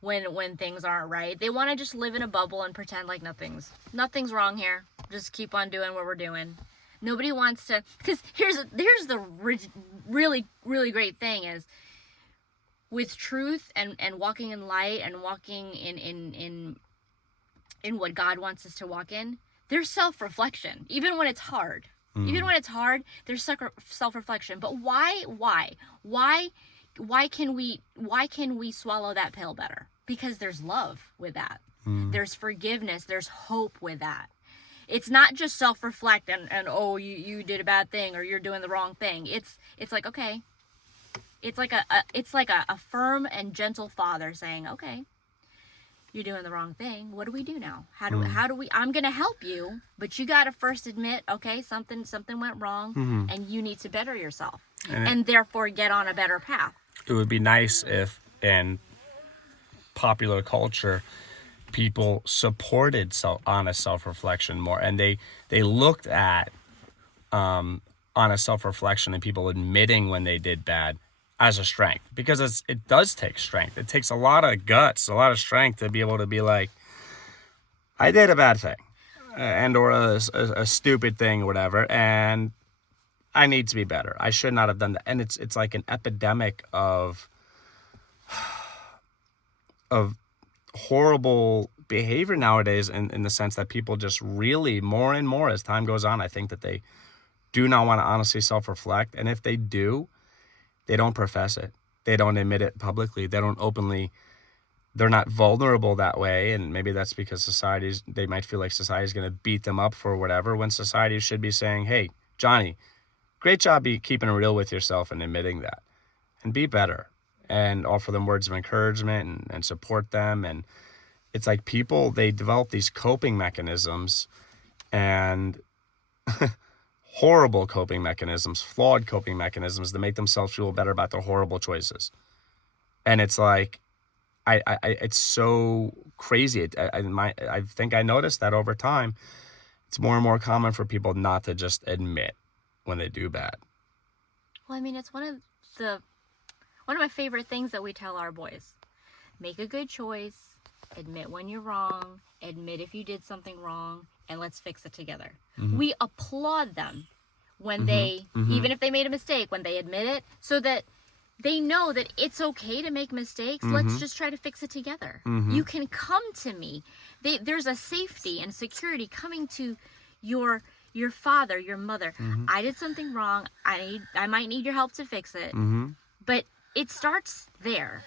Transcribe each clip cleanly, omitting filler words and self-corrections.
when things aren't right. They want to just live in a bubble and pretend like nothing's wrong here. Just keep on doing what we're doing. Nobody wants to, because here's the really really great thing is, with truth and walking in light and walking in what God wants us to walk in, there's self-reflection even when it's hard. Even when it's hard, there's self-reflection. But why can we swallow that pill better? Because there's love with that. There's forgiveness, there's hope with that. It's not just self-reflect and oh, you did a bad thing or you're doing the wrong thing. It's like, okay. It's like a firm and gentle father saying, okay, you're doing the wrong thing. What do we do now? How do we, I'm going to help you, but you got to first admit, okay, something went wrong and you need to better yourself and therefore get on a better path. It would be nice if in popular culture, people supported honest self-reflection more, and they looked at honest self-reflection and people admitting when they did bad as a strength, because it does take strength. It takes a lot of guts, a lot of strength to be able to be like, I did a bad thing and or a stupid thing or whatever, and I need to be better. I should not have done that. And it's like an epidemic of horrible behavior nowadays, in the sense that people just really, more and more as time goes on, I think that they do not want to honestly self-reflect. And if they do, they don't profess it. They don't admit it publicly. They don't openly, they're not vulnerable that way. And maybe that's because they might feel like society's going to beat them up for whatever, when society should be saying, hey, Johnny, great job keeping it real with yourself and admitting that, and be better, and offer them words of encouragement and support them. And it's like people, they develop these coping mechanisms, and horrible coping mechanisms, flawed coping mechanisms, to make themselves feel better about their horrible choices. And it's like, it's so crazy. I think I noticed that over time, it's more and more common for people not to just admit when they do bad. Well, I mean, it's one of my favorite things that we tell our boys. Make a good choice, admit when you're wrong, admit if you did something wrong, and let's fix it together. We applaud them when they, even if they made a mistake, when they admit it, so that they know that it's okay to make mistakes. Let's just try to fix it together. You can come to me. There's a safety and security coming to your father, your mother. I did something wrong. I might need your help to fix it. But it starts there.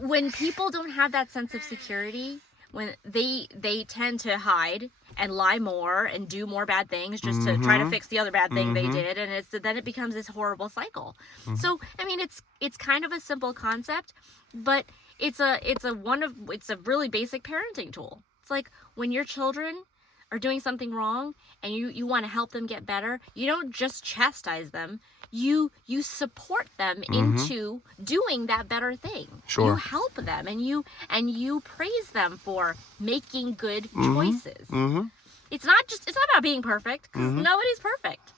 When people don't have that sense of security, when they tend to hide and lie more and do more bad things just to try to fix the other bad thing they did, and then it becomes this horrible cycle. So I mean, it's kind of a simple concept, but it's a really basic parenting tool. It's like when your children are doing something wrong and you want to help them get better, you don't just chastise them. You support them into doing that better thing. Sure. You help them and you praise them for making good choices. It's not about being perfect, because nobody's perfect.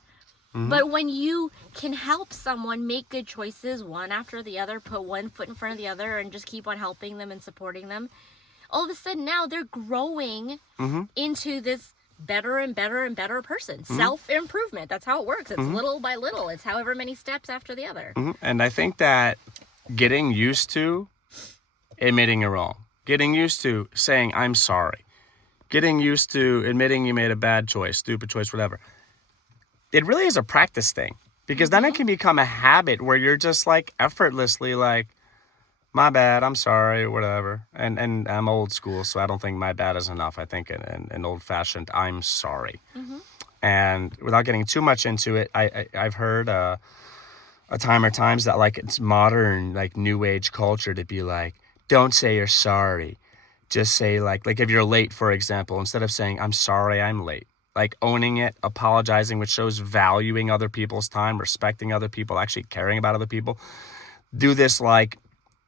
But when you can help someone make good choices one after the other, put one foot in front of the other, and just keep on helping them and supporting them, all of a sudden now they're growing into this better and better and better person. Self-improvement. That's how it works. It's little by little. It's however many steps after the other. And I think that getting used to admitting you're wrong, getting used to saying, I'm sorry, getting used to admitting you made a bad choice, stupid choice, whatever, it really is a practice thing. Because then it can become a habit where you're just like effortlessly like, my bad, I'm sorry, whatever. And I'm old school, so I don't think my bad is enough. I think an old-fashioned I'm sorry. And without getting too much into it, I've heard a time or times that like it's modern, like new age culture to be like, don't say you're sorry. Just say like if you're late, for example, instead of saying, I'm sorry, I'm late. Like owning it, apologizing, which shows valuing other people's time, respecting other people, actually caring about other people. Do this like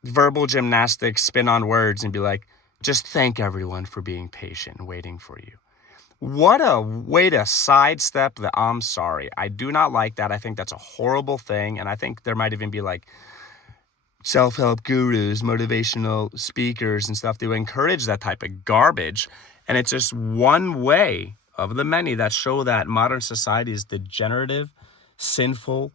verbal gymnastics, spin on words, and be like, just thank everyone for being patient and waiting for you. What a way to sidestep the I'm sorry. I do not like that. I think that's a horrible thing. And I think there might even be like self-help gurus, motivational speakers and stuff to encourage that type of garbage. And it's just one way of the many that show that modern society is degenerative, sinful,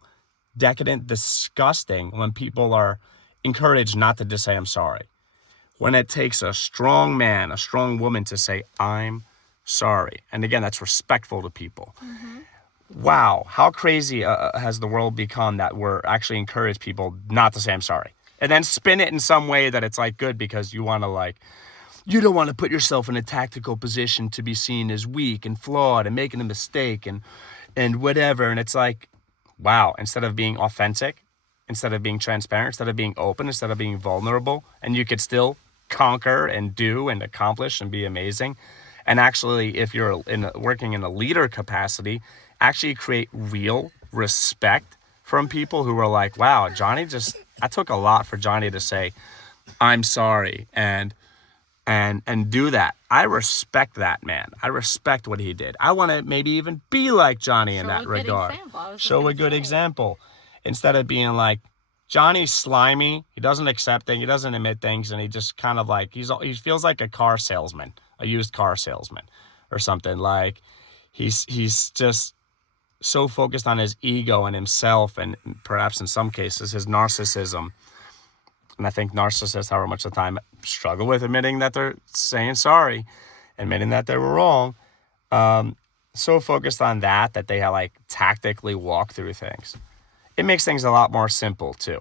decadent, disgusting when people are encouraged not to just say, I'm sorry. When it takes a strong man, a strong woman to say, I'm sorry. And again, that's respectful to people. Wow, how crazy has the world become that we're actually encourage people not to say I'm sorry. And then spin it in some way that it's like good because you want to like, you don't want to put yourself in a tactical position to be seen as weak and flawed and making a mistake and whatever. And it's like, wow, instead of being authentic, instead of being transparent, instead of being open, instead of being vulnerable, and you could still conquer and do and accomplish and be amazing. And actually, if you're working in a leader capacity, actually create real respect from people who are like, wow, I took a lot for Johnny to say, I'm sorry, and do that. I respect that man. I respect what he did. I want to maybe even be like Johnny in that regard. Show a good example. Instead of being like, Johnny's slimy, he doesn't accept things, he doesn't admit things, and he just kind of like, he feels like a car salesman, a used car salesman or something. Like he's just so focused on his ego and himself, and perhaps in some cases his narcissism. And I think narcissists, however much of the time, struggle with admitting that they're saying sorry, admitting that they were wrong. So focused on that they like tactically walk through things. It makes things a lot more simple too.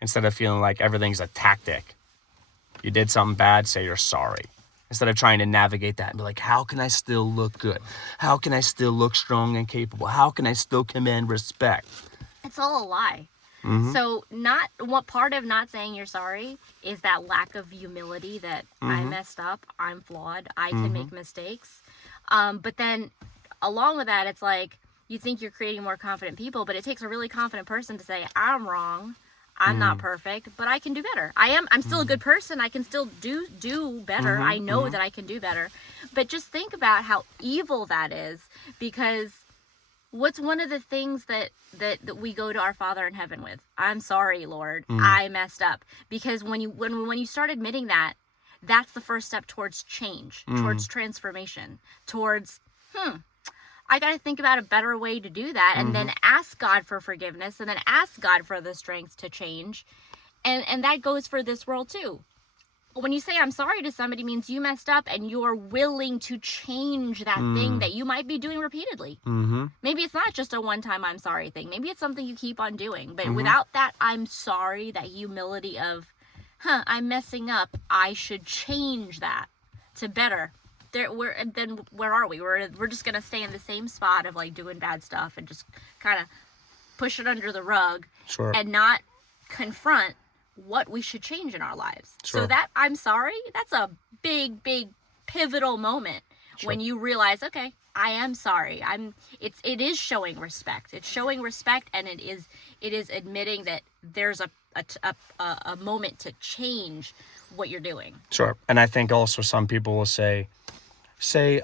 Instead of feeling like everything's a tactic. You did something bad, say you're sorry. Instead of trying to navigate that and be like, how can I still look good? How can I still look strong and capable? How can I still command respect? It's all a lie. So what part of not saying you're sorry is that lack of humility that I messed up, I'm flawed, I can make mistakes. But then along with that, it's like you think you're creating more confident people, but it takes a really confident person to say, I'm wrong, I'm not perfect, but I can do better. I'm still a good person. I can still do better. I know that I can do better. But just think about how evil that is, because what's one of the things that we go to our Father in heaven with? I'm sorry, Lord, I messed up. Because when you start admitting that, that's the first step towards change, towards transformation, towards, I got to think about a better way to do that, and then ask God for forgiveness, and then ask God for the strength to change. And that goes for this world too. When you say I'm sorry to somebody, means you messed up and you're willing to change that thing that you might be doing repeatedly. Maybe it's not just a one-time I'm sorry thing. Maybe it's something you keep on doing. But without that I'm sorry, that humility of, I'm messing up, I should change that to better. Then where are we? We're just gonna stay in the same spot of like doing bad stuff and just kind of push it under the rug, and not confront what we should change in our lives. So that I'm sorry, that's a big pivotal moment when you realize, okay, I am sorry. It is showing respect. It's showing respect, and it is admitting that there's a moment to change what you're doing. Sure. And I think also some people will say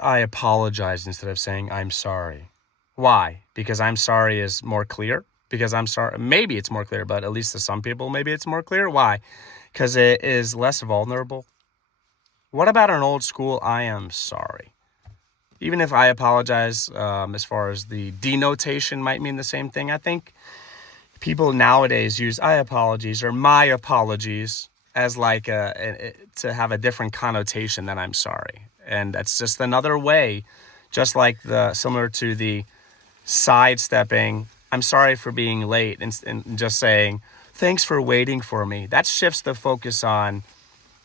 I apologize instead of saying I'm sorry. Why? Because I'm sorry is more clear. Because I'm sorry, maybe it's more clear, but at least to some people, maybe it's more clear. Why? Because it is less vulnerable. What about an old school I am sorry? Even if I apologize, as far as the denotation might mean the same thing, I think people nowadays use I apologies or my apologies as like to have a different connotation than I'm sorry. And that's just another way, just like similar to the sidestepping, I'm sorry for being late, and just saying, thanks for waiting for me. That shifts the focus on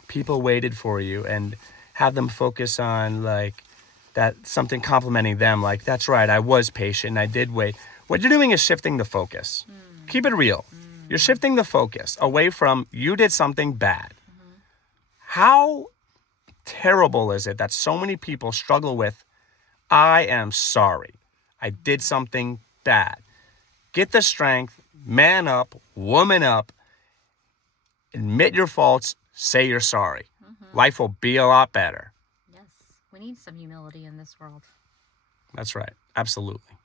people waited for you, and have them focus on like that, something complimenting them, like, that's right, I was patient and I did wait. What you're doing is shifting the focus. Keep it real. You're shifting the focus away from you did something bad. How terrible is it that so many people struggle with, I am sorry, I did something bad. Get the strength, man up, woman up, admit your faults, say you're sorry. Life will be a lot better. Yes, we need some humility in this world. That's right. Absolutely.